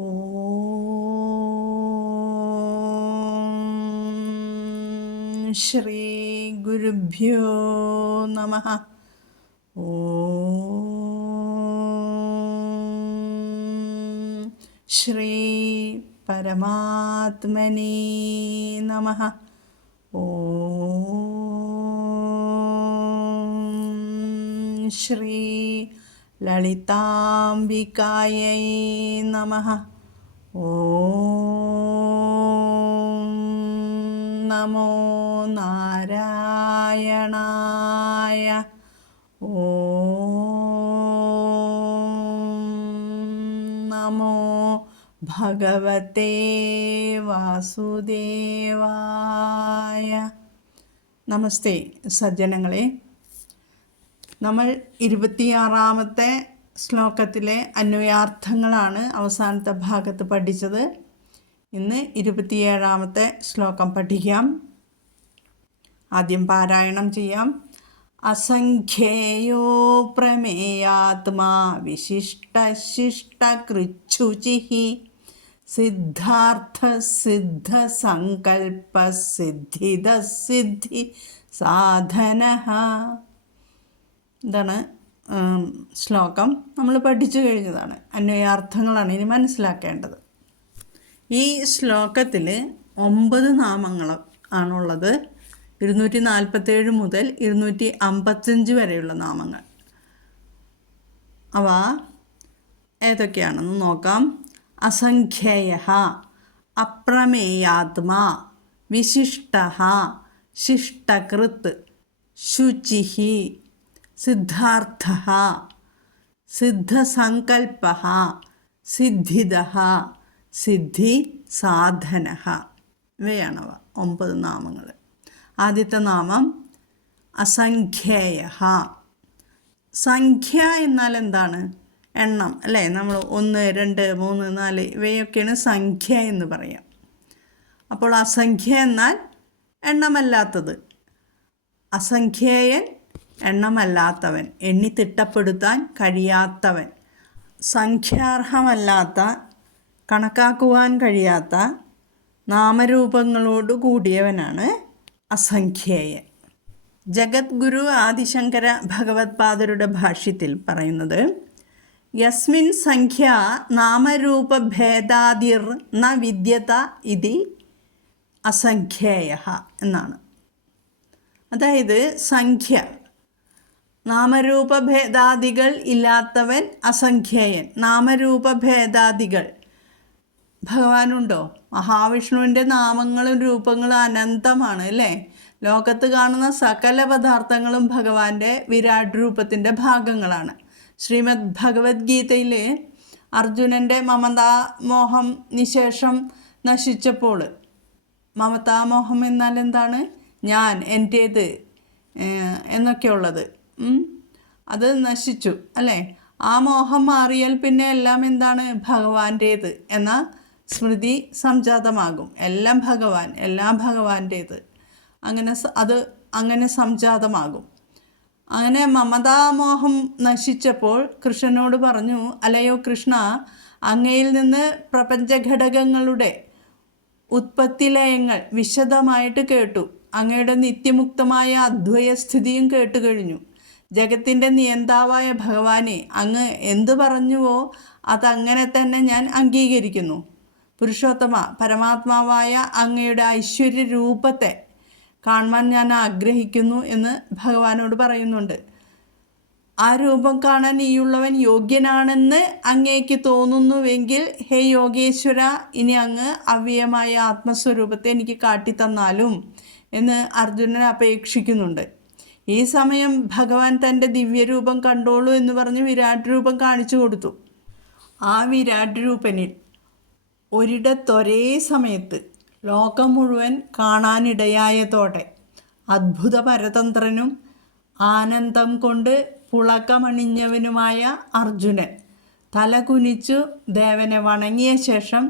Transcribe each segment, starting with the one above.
ഓം ശ്രീ ഗുരുഭ്യോ നമ. ഓം ശ്രീ പരമാത്മനേ നമ. ഓം ശ്രീ ലളിതാംബികായൈ നമ. ഓം നമോ നാരായണായ. ഓം നമോ ഭഗവത്തെ വാസുദേവായ. നമസ്തേ സജ്ജനങ്ങളെ. നമ്മൾ ഇരുപത്തിയാറാമത്തെ ശ്ലോകത്തിലെ അന്വയാർത്ഥങ്ങളാണ് അവസാനത്തെ ഭാഗത്ത് പഠിച്ചത്. ഇന്ന് ഇരുപത്തിയേഴാമത്തെ ശ്ലോകം പഠിക്കാം. ആദ്യം പാരായണം ചെയ്യാം. അസംഖ്യേയോ പ്രമേയാത്മാ വിശിഷ്ടശിഷ്ടകൃച്ഛുചിഹി സിദ്ധാർത്ഥ സിദ്ധ സങ്കൽപ്പ സിദ്ധിത സിദ്ധി സാധന. ഇതാണ് ശ്ലോകം. നമ്മൾ പഠിച്ചു കഴിഞ്ഞതാണ്. അന്വയാർത്ഥങ്ങളാണ് ഇനി മനസ്സിലാക്കേണ്ടത്. ഈ ശ്ലോകത്തിൽ ഒമ്പത് നാമങ്ങൾ ആണുള്ളത്. ഇരുന്നൂറ്റി നാൽപ്പത്തേഴ് മുതൽ ഇരുന്നൂറ്റി അമ്പത്തഞ്ച് വരെയുള്ള നാമങ്ങൾ. അവ ഏതൊക്കെയാണെന്ന് നോക്കാം. അസംഖ്യേയ അപ്രമേയാത്മാ വിശിഷ്ട ശിഷ്ടകൃത്ത് ശുചി സിദ്ധാർത്ഥ സിദ്ധസങ്കൽപ്പ സിദ്ധിത സിദ്ധി സാധന ഇവയാണവ ഒമ്പത് നാമങ്ങൾ. ആദ്യത്തെ നാമം അസംഖ്യേയ. സംഖ്യ എന്നാൽ എന്താണ്? എണ്ണം അല്ലേ? നമ്മൾ ഒന്ന് രണ്ട് മൂന്ന് നാല് ഇവയൊക്കെയാണ് സംഖ്യ എന്ന് പറയാം. അപ്പോൾ അസംഖ്യ എന്നാൽ എണ്ണമല്ലാത്തത്. അസംഖ്യേയൻ എണ്ണമല്ലാത്തവൻ എണ്ണി തിട്ടപ്പെടുത്താൻ കഴിയാത്തവൻ സംഖ്യാർഹമല്ലാത്ത കണക്കാക്കുവാൻ കഴിയാത്ത നാമരൂപങ്ങളോട് കൂടിയവനാണ് അസംഖ്യേയൻ. ജഗദ്ഗുരു ആദിശങ്കര ഭഗവത്പാദരുടെ ഭാഷ്യത്തിൽ പറയുന്നത് യസ്മിൻ സംഖ്യ നാമരൂപഭേദാതിർ ന വിദ്യത ഇതി അസംഖ്യേയ എന്നാണ്. അതായത് സംഖ്യ നാമരൂപഭേദാദികൾ ഇല്ലാത്തവൻ അസംഖ്യേയൻ. നാമരൂപഭേദാദികൾ. ഭഗവാനുണ്ടോ? മഹാവിഷ്ണുവിന്റെ നാമങ്ങളും രൂപങ്ങളും അനന്തമാണ് അല്ലേ? ലോകത്ത് കാണുന്ന സകല പദാർത്ഥങ്ങളും ഭഗവാന്റെ വിരാട് രൂപത്തിന്റെ ഭാഗങ്ങളാണ്. ശ്രീമദ് ഭഗവത്ഗീതയിൽ അർജുനന്റെ മമതാ മോഹം നിശേഷം നശിച്ചപ്പോൾ. മമതാമോഹം എന്നാൽ എന്താണ്? ഞാൻ എന്റേത് എന്നൊക്കെ എന്നൊക്കെയുള്ളത്. ഉം. അത് നശിച്ചു അല്ലേ? ആ മോഹം മാറിയാൽ പിന്നെ എല്ലാം എന്താണ്? ഭഗവാന്റേത് എന്ന സ്മൃതി സംജാതമാകും. എല്ലാം ഭഗവാൻ എല്ലാം ഭഗവാന്റേത്. അങ്ങനെ അത് അങ്ങനെ സംജാതമാകും. അങ്ങനെ മമതാമോഹം നശിച്ചപ്പോൾ കൃഷ്ണനോട് പറഞ്ഞു അല്ലയോ കൃഷ്ണ അങ്ങയിൽ നിന്ന് പ്രപഞ്ചഘടകങ്ങളുടെ ഉത്പത്തിലയങ്ങൾ വിശദമായിട്ട് കേട്ടു. അങ്ങയുടെ നിത്യമുക്തമായ അദ്വയസ്ഥിതിയും കേട്ടു കഴിഞ്ഞു ജഗത്തിന്റെ നിയന്താവായ ഭഗവാനെ അങ്ങ് എന്തു പറഞ്ഞുവോ അതങ്ങനെ തന്നെ ഞാൻ അംഗീകരിക്കുന്നു. പുരുഷോത്തമ പരമാത്മാവായ അങ്ങയുടെ ഐശ്വര്യ രൂപത്തെ കാണുവാൻ ഞാൻ ആഗ്രഹിക്കുന്നു എന്ന് ഭഗവാനോട് പറയുന്നുണ്ട്. ആ രൂപം കാണാൻ ഈയുള്ളവൻ യോഗ്യനാണെന്ന് അങ്ങേക്ക് തോന്നുന്നുവെങ്കിൽ ഹേ യോഗേശ്വര ഇനി അങ്ങ് അവ്യയമായ ആത്മസ്വരൂപത്തെ എനിക്ക് കാട്ടിത്തന്നാലും എന്ന് അർജുനൻ അപേക്ഷിക്കുന്നുണ്ട്. ഈ സമയം ഭഗവാൻ തന്റെ ദിവ്യരൂപം കണ്ടോളൂ എന്ന് പറഞ്ഞ് വിരാട് രൂപം കാണിച്ചു കൊടുത്തു. ആ വിരാട് രൂപനിൽ ഒരിടത്തൊരേ സമയത്ത് ലോകം മുഴുവൻ കാണാനിടയായതോടെ അത്ഭുത പരതന്ത്രനും ആനന്ദം കൊണ്ട് പുളക്കമണിഞ്ഞവനുമായ അർജുനൻ തല കുനിച്ചു ദേവനെ വണങ്ങിയ ശേഷം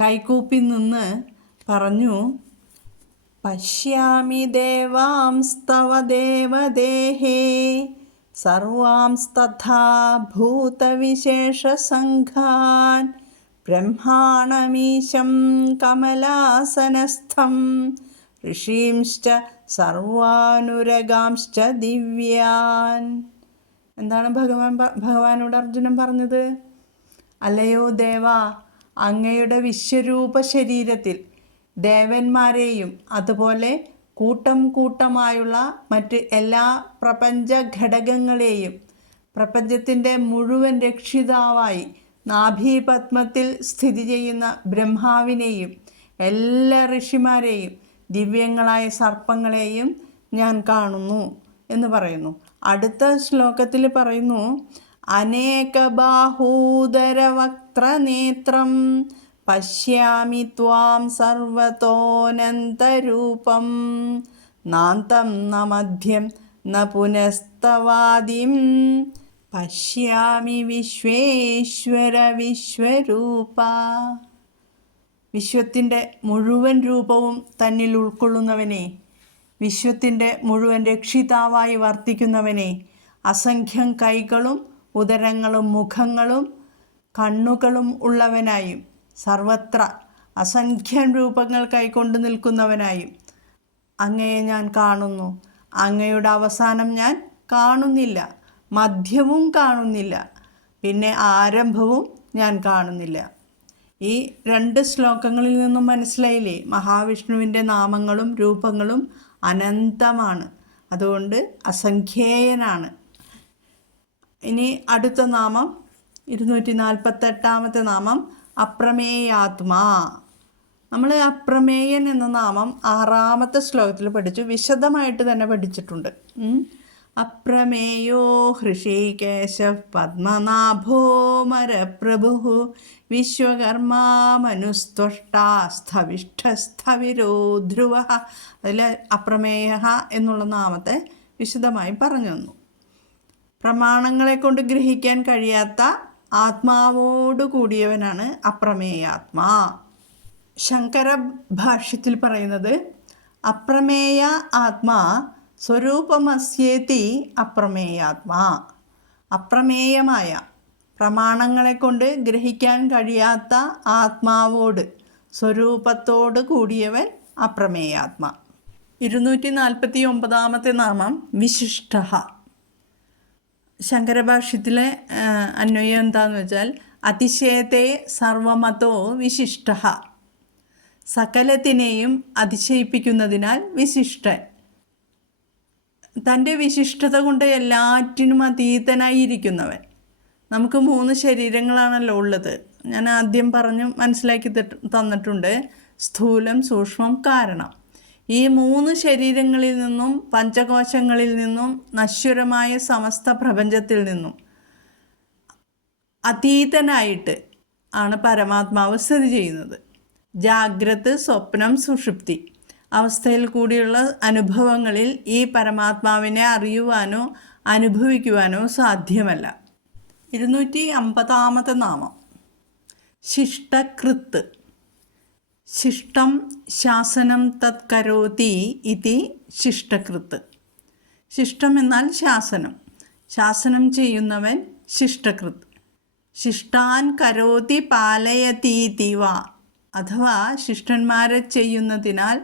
കൈകൂപ്പി നിന്ന് പറഞ്ഞു പശ്യാമി ദേവാംസ്തവ ദേവദേഹേ സർവാംസ്തഥാ ഭൂതവിശേഷസംഘാൻ ബ്രഹ്മാണമീശം കമലാസനസ്ഥം ഋഷീംശ്ച സർവാനുരഗാംശ്ച ദിവ്യാൻ എന്താണ് ഭഗവാൻ ഭഗവാനോട് അർജുനൻ പറഞ്ഞത്? അല്ലയോ ദേവ അങ്ങയുടെ വിശ്വരൂപ ശരീരത്തിൽ ദേവന്മാരെയും അതുപോലെ കൂട്ടം കൂട്ടമായുള്ള മറ്റ് എല്ലാ പ്രപഞ്ച ഘടകങ്ങളെയും പ്രപഞ്ചത്തിന്റെ മുഴുവൻ രക്ഷിതാവായി നാഭീപത്മത്തിൽ സ്ഥിതി ചെയ്യുന്ന ബ്രഹ്മാവിനെയും എല്ലാ ഋഷിമാരെയും ദിവ്യങ്ങളായ സർപ്പങ്ങളെയും ഞാൻ കാണുന്നു എന്ന് പറയുന്നു. അടുത്ത ശ്ലോകത്തിൽ പറയുന്നു അനേകബാഹൂദരവക്ത്രനേത്രം പശ്യാമി ത്വാം സർവതോനന്തരൂപം നാന്തം ന മധ്യം ന പുനസ്തവാദിം പശ്യാമി വിശ്വേശ്വര വിശ്വരൂപ വിശ്വത്തിന്റെ മുഴുവൻ രൂപവും തന്നിൽ ഉൾക്കൊള്ളുന്നവനെ വിശ്വത്തിന്റെ മുഴുവൻ രക്ഷിതാവായി വർത്തിക്കുന്നവനെ അസംഖ്യം കൈകളും ഉദരങ്ങളും മുഖങ്ങളും കണ്ണുകളും ഉള്ളവനായും സർവത്ര അസംഖ്യം രൂപങ്ങൾ കൈകൊണ്ട് നിൽക്കുന്നവനായും അങ്ങയെ ഞാൻ കാണുന്നു. അങ്ങയുടെ അവസാനം ഞാൻ കാണുന്നില്ല. മധ്യവും കാണുന്നില്ല. പിന്നെ ആരംഭവും ഞാൻ കാണുന്നില്ല. ഈ രണ്ട് ശ്ലോകങ്ങളിൽ നിന്നും മനസ്സിലായില്ലേ? മഹാവിഷ്ണുവിന്റെ നാമങ്ങളും രൂപങ്ങളും അനന്തമാണ്. അതുകൊണ്ട് അസംഖ്യേയനാണ്. ഇനി അടുത്ത നാമം ഇരുന്നൂറ്റി നാൽപ്പത്തെട്ടാമത്തെ നാമം അപ്രമേയാത്മാ. നമ്മൾ അപ്രമേയൻ എന്ന നാമം ആറാമത്തെ ശ്ലോകത്തിൽ പഠിച്ചു വിശദമായിട്ട് തന്നെ പഠിച്ചിട്ടുണ്ട്. അപ്രമേയോ ഹൃഷികേശ പത്മനാഭോ മരപ്രഭു വിശ്വകർമാ മനുസ്തുഷ്ടാസ്ഥവിഷ്ഠസ്ഥവിരോ ധ്രുവ അതിൽ അപ്രമേയ എന്നുള്ള നാമത്തെ വിശദമായി പറഞ്ഞു തന്നു. പ്രമാണങ്ങളെ കൊണ്ട് ഗ്രഹിക്കാൻ കഴിയാത്ത ആത്മാവോട് കൂടിയവനാണ് അപ്രമേയാത്മാ. ശങ്കര ഭാഷ്യത്തിൽ പറയുന്നത് അപ്രമേയ ആത്മാ സ്വരൂപമസ്യേതി അപ്രമേയാത്മാ. അപ്രമേയമായ പ്രമാണങ്ങളെ കൊണ്ട് ഗ്രഹിക്കാൻ കഴിയാത്ത ആത്മാവോട് സ്വരൂപത്തോട് കൂടിയവൻ അപ്രമേയാത്മാ. ഇരുന്നൂറ്റി നാൽപ്പത്തി ഒമ്പതാമത്തെ നാമം വിശിഷ്ട. ശങ്കരഭാഷ്യത്തിലെ അന്വയം എന്താന്ന് വെച്ചാൽ അതിശയത്തെ സർവമതോ വിശിഷ്ട. സകലത്തിനെയും അതിശയിപ്പിക്കുന്നതിനാൽ വിശിഷ്ടൻ. തന്റെ വിശിഷ്ടത കൊണ്ട് എല്ലാറ്റിനും അതീതനായിരിക്കുന്നവൻ. നമുക്ക് മൂന്ന് ശരീരങ്ങളാണല്ലോ ഉള്ളത്. ഞാൻ ആദ്യം പറഞ്ഞു മനസ്സിലാക്കി തന്നിട്ടുണ്ട് സ്ഥൂലം സൂക്ഷ്മം കാരണം. ഈ മൂന്ന് ശരീരങ്ങളിൽ നിന്നും പഞ്ചകോശങ്ങളിൽ നിന്നും നശ്വരമായ സമസ്ത പ്രപഞ്ചത്തിൽ നിന്നും അതീതനായിട്ട് ആണ് പരമാത്മാവ് സ്ഥിതി ചെയ്യുന്നത്. ജാഗ്രത് സ്വപ്നം സുഷുപ്തി. അവസ്ഥയിൽ കൂടിയുള്ള അനുഭവങ്ങളിൽ ഈ പരമാത്മാവിനെ അറിയുവാനോ അനുഭവിക്കുവാനോ സാധ്യമല്ല. ഇരുന്നൂറ്റി അമ്പതാമത്തെ നാമം. ശിഷ്ടകൃത്ത്. ശിഷ്ടം ശാസനം തത് കരോതി ഇതി ശിഷ്ടകൃത്ത് ശിഷ്ടം എന്നാൽ ശാസനം. ശാസനം ചെയ്യുന്നവൻ ശിഷ്ടകൃത്ത് ശിഷ്ടാൻ കരോതി പാലയതീതി വ. അഥവാ ശിഷ്ടന്മാരെ ചെയ്യുന്നതിനാൽ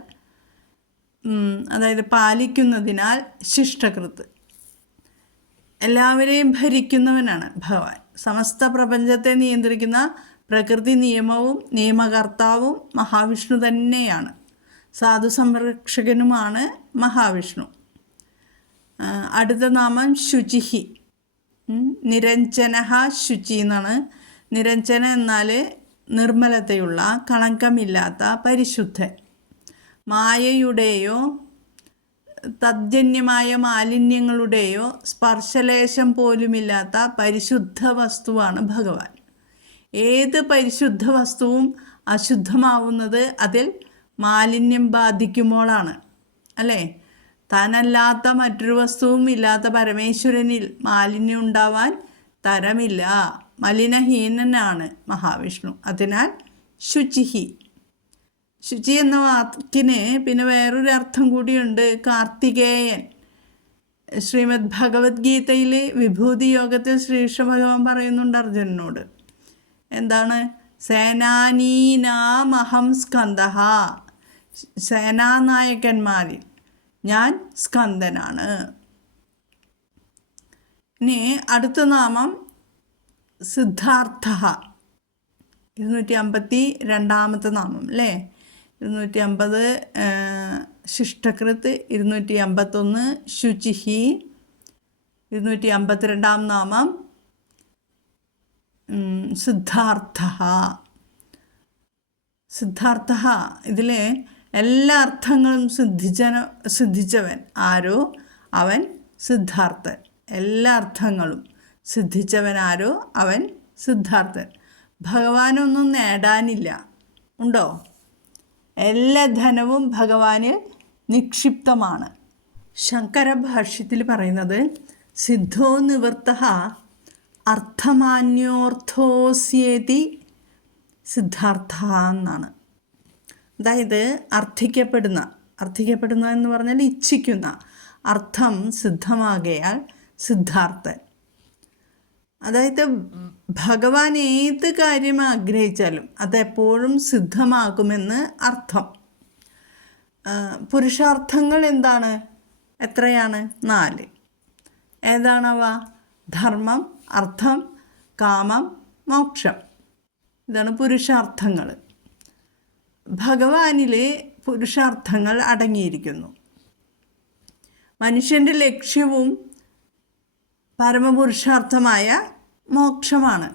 അതായത് പാലിക്കുന്നതിനാൽ ശിഷ്ടകൃത്ത് എല്ലാവരെയും ഭരിക്കുന്നവനാണ് ഭഗവാൻ. സമസ്ത പ്രപഞ്ചത്തെ നിയന്ത്രിക്കുന്ന പ്രകൃതി നിയമവും നിയമകർത്താവും മഹാവിഷ്ണു തന്നെയാണ്. സാധു സംരക്ഷകനുമാണ് മഹാവിഷ്ണു. അടുത്ത നാമം ശുചിഹി. നിരഞ്ജനഹ ശുചി എന്നാണ്. നിരഞ്ജന എന്നാൽ നിർമ്മലതയുള്ള കളങ്കമില്ലാത്ത പരിശുദ്ധൻ. മായയുടെയോ തദ്ജന്യമായ മാലിന്യങ്ങളുടെയോ സ്പർശലേശം പോലുമില്ലാത്ത പരിശുദ്ധ വസ്തുവാണ് ഭഗവാൻ. ഏത് പരിശുദ്ധ വസ്തുവും അശുദ്ധമാവുന്നത് അതിൽ മാലിന്യം ബാധിക്കുമ്പോഴാണ്. അല്ലേ? താനല്ലാത്ത മറ്റൊരു വസ്തുവും ഇല്ലാത്ത പരമേശ്വരനിൽ മാലിന്യം ഉണ്ടാവാൻ തരമില്ല. മലിനഹീനനാണ് മഹാവിഷ്ണു. അതിനാൽ ശുചിഹി. ശുചി എന്ന വാക്കിന് പിന്നെ വേറൊരു അർത്ഥം കൂടിയുണ്ട്. കാർത്തികേയൻ. ശ്രീമദ് ഭഗവത്ഗീതയിൽ വിഭൂതി യോഗത്തിൽ ശ്രീകൃഷ്ണ ഭഗവാൻ പറയുന്നുണ്ട് അർജുനനോട്. എന്താണ്? സേനാനീനാമഹം സ്കന്ദ സേനാനായകന്മാരിൽ ഞാൻ സ്കന്ദനാണ് ഇനി അടുത്ത നാമം സിദ്ധാർത്ഥ ഇരുന്നൂറ്റി അമ്പത്തി രണ്ടാമത്തെ നാമം അല്ലേ? ഇരുന്നൂറ്റി അമ്പത് ശിഷ്ടകൃത്ത് ഇരുന്നൂറ്റി അമ്പത്തൊന്ന് ശുചിഹി. ഇരുന്നൂറ്റി അമ്പത്തിരണ്ടാം നാമം സിദ്ധാർത്ഥ സിദ്ധാർത്ഥ ഇതിലെ എല്ലാ അർത്ഥങ്ങളും സിദ്ധിച്ചന സിദ്ധിച്ചവൻ. ആരോ? അവൻ സിദ്ധാർത്ഥൻ. എല്ലാ അർത്ഥങ്ങളും സിദ്ധിച്ചവൻ ആരോ? അവൻ സിദ്ധാർത്ഥൻ. ഭഗവാനൊന്നും നേടാനില്ല. ഉണ്ടോ? എല്ലാ ധനവും ഭഗവാന് നിക്ഷിപ്തമാണ്. ശങ്കര ഭാഷ്യത്തിൽ പറയുന്നത് സിദ്ധോ നിവൃത്ത അർത്ഥമാന്യോർത്ഥോസ്യേതി സിദ്ധാർത്ഥ എന്നാണ്. അതായത് അർത്ഥിക്കപ്പെടുന്ന അർത്ഥിക്കപ്പെടുന്ന എന്ന് പറഞ്ഞാൽ ഇച്ഛിക്കുന്ന അർത്ഥം സിദ്ധമാകയാൽ സിദ്ധാർത്ഥൻ. അതായത് ഭഗവാൻ ഏത് കാര്യം ആഗ്രഹിച്ചാലും അതെപ്പോഴും സിദ്ധമാകുമെന്ന് അർത്ഥം. പുരുഷാർത്ഥങ്ങൾ എന്താണ്? എത്രയാണ്? നാല്. ഏതാണവ? ധർമ്മം അർത്ഥം കാമം മോക്ഷം. ഇതാണ് പുരുഷാർത്ഥങ്ങൾ. ഭഗവാനിലെ പുരുഷാർത്ഥങ്ങൾ അടങ്ങിയിരിക്കുന്നു. മനുഷ്യന്റെ ലക്ഷ്യവും പരമപുരുഷാർത്ഥമായ മോക്ഷമാണ്.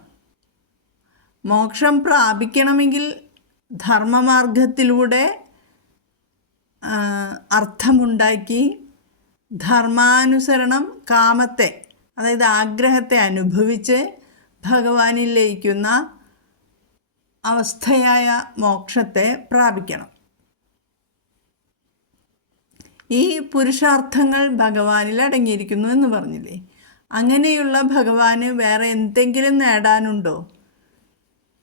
മോക്ഷം പ്രാപിക്കണമെങ്കിൽ ധർമ്മമാർഗത്തിലൂടെ അർത്ഥമുണ്ടാക്കി ധർമാനുസരണം കാമത്തെ അതായത് ആഗ്രഹത്തെ അനുഭവിച്ച് ഭഗവാനിൽ ലയിക്കുന്ന അവസ്ഥയായ മോക്ഷത്തെ പ്രാപിക്കണം. ഈ പുരുഷാർത്ഥങ്ങൾ ഭഗവാനിൽ അടങ്ങിയിരിക്കുന്നു എന്ന് പറഞ്ഞില്ലേ? അങ്ങനെയുള്ള ഭഗവാന് വേറെ എന്തെങ്കിലും നേടാനുണ്ടോ?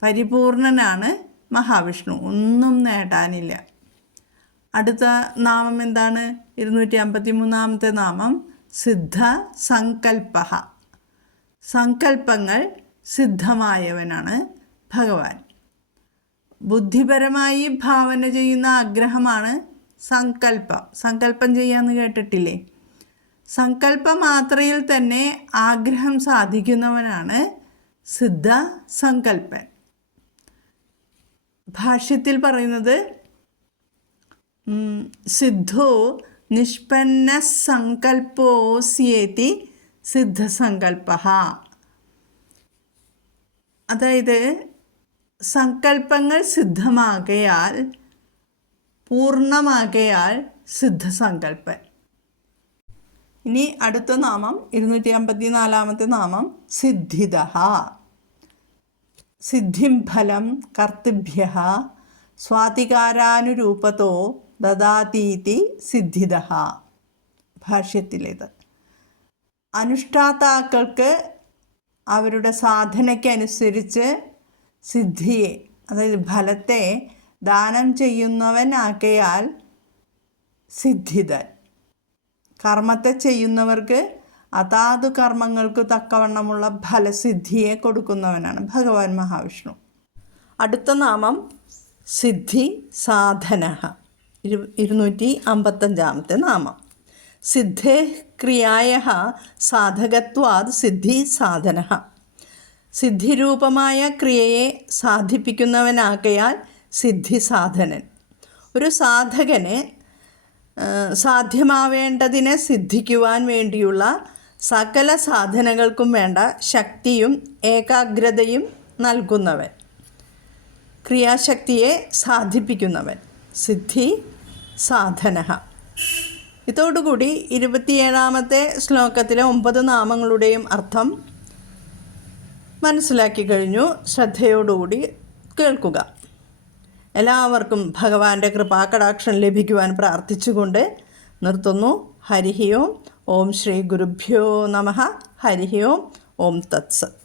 പരിപൂർണനാണ് മഹാവിഷ്ണു. ഒന്നും നേടാനില്ല. അടുത്ത നാമം എന്താണ്? ഇരുന്നൂറ്റി അമ്പത്തി മൂന്നാമത്തെ നാമം സിദ്ധ സങ്കൽപ്പ സങ്കൽപ്പങ്ങൾ സിദ്ധമായവനാണ് ഭഗവാൻ. ബുദ്ധിപരമായി ഭാവന ചെയ്യുന്ന ആഗ്രഹമാണ് സങ്കല്പം സങ്കല്പം ചെയ്യാമെന്ന് കേട്ടിട്ടില്ലേ? സങ്കല്പ മാത്രയിൽ തന്നെ ആഗ്രഹം സാധിക്കുന്നവനാണ് സിദ്ധ സങ്കല്പൻ ഭാഷ്യത്തിൽ പറയുന്നത് സിദ്ധോ നിഷ്പന്ന സങ്കല്പോസ്യേതി സിദ്ധസങ്കല്പ അതായത് സങ്കല്പങ്ങൾ സിദ്ധമാകയാൽ പൂർണമാകയാൽ സിദ്ധസങ്കല്പൻ ഇനി അടുത്ത നാമം ഇരുന്നൂറ്റി അമ്പത്തി നാലാമത്തെ നാമം സിദ്ധിത സിദ്ധിം ഫലം കർത്തഭ്യ സ്വാതികാരാനുരൂപത്തോ ദദാതീതി സിദ്ധിത ഭാഷ്യത്തിലേത്. അനുഷ്ഠാതാക്കൾക്ക് അവരുടെ സാധനയ്ക്കനുസരിച്ച് സിദ്ധിയെ അതായത് ഫലത്തെ ദാനം ചെയ്യുന്നവനാക്കയാൽ സിദ്ധിതൻ കർമ്മത്തെ ചെയ്യുന്നവർക്ക് അതാത് കർമ്മങ്ങൾക്ക് തക്കവണ്ണമുള്ള ഫലസിദ്ധിയെ കൊടുക്കുന്നവനാണ് ഭഗവാൻ മഹാവിഷ്ണു. അടുത്ത നാമം സിദ്ധി സാധന ഇരു ഇരുന്നൂറ്റി അമ്പത്തഞ്ചാമത്തെ നാമം. സിദ്ധേ ക്രിയായ സാധകത്വാത് സിദ്ധി സാധന സിദ്ധിരൂപമായ ക്രിയയെ സാധിപ്പിക്കുന്നവനാകയാൽ സിദ്ധി സാധനൻ. ഒരു സാധകന് സാധ്യമാവേണ്ടതിനെ സിദ്ധിക്കുവാൻ വേണ്ടിയുള്ള സകല സാധനങ്ങൾക്കും വേണ്ട ശക്തിയും ഏകാഗ്രതയും നൽകുന്നവൻ. ക്രിയാശക്തിയെ സാധിപ്പിക്കുന്നവൻ. സിദ്ധി സാധന ഇതോടുകൂടി ഇരുപത്തിയേഴാമത്തെ ശ്ലോകത്തിലെ ഒമ്പത് നാമങ്ങളുടെയും അർത്ഥം മനസ്സിലാക്കി കഴിഞ്ഞു. ശ്രദ്ധയോടുകൂടി കേൾക്കുക. എല്ലാവർക്കും ഭഗവാന്റെ കൃപാകടാക്ഷം ലഭിക്കുവാൻ പ്രാർത്ഥിച്ചുകൊണ്ട് നിർത്തുന്നു. ഹരിഹി ഓം ശ്രീ ഗുരുഭ്യോ നമ. ഹരിഹി ഓം. ഓം തത്സത്.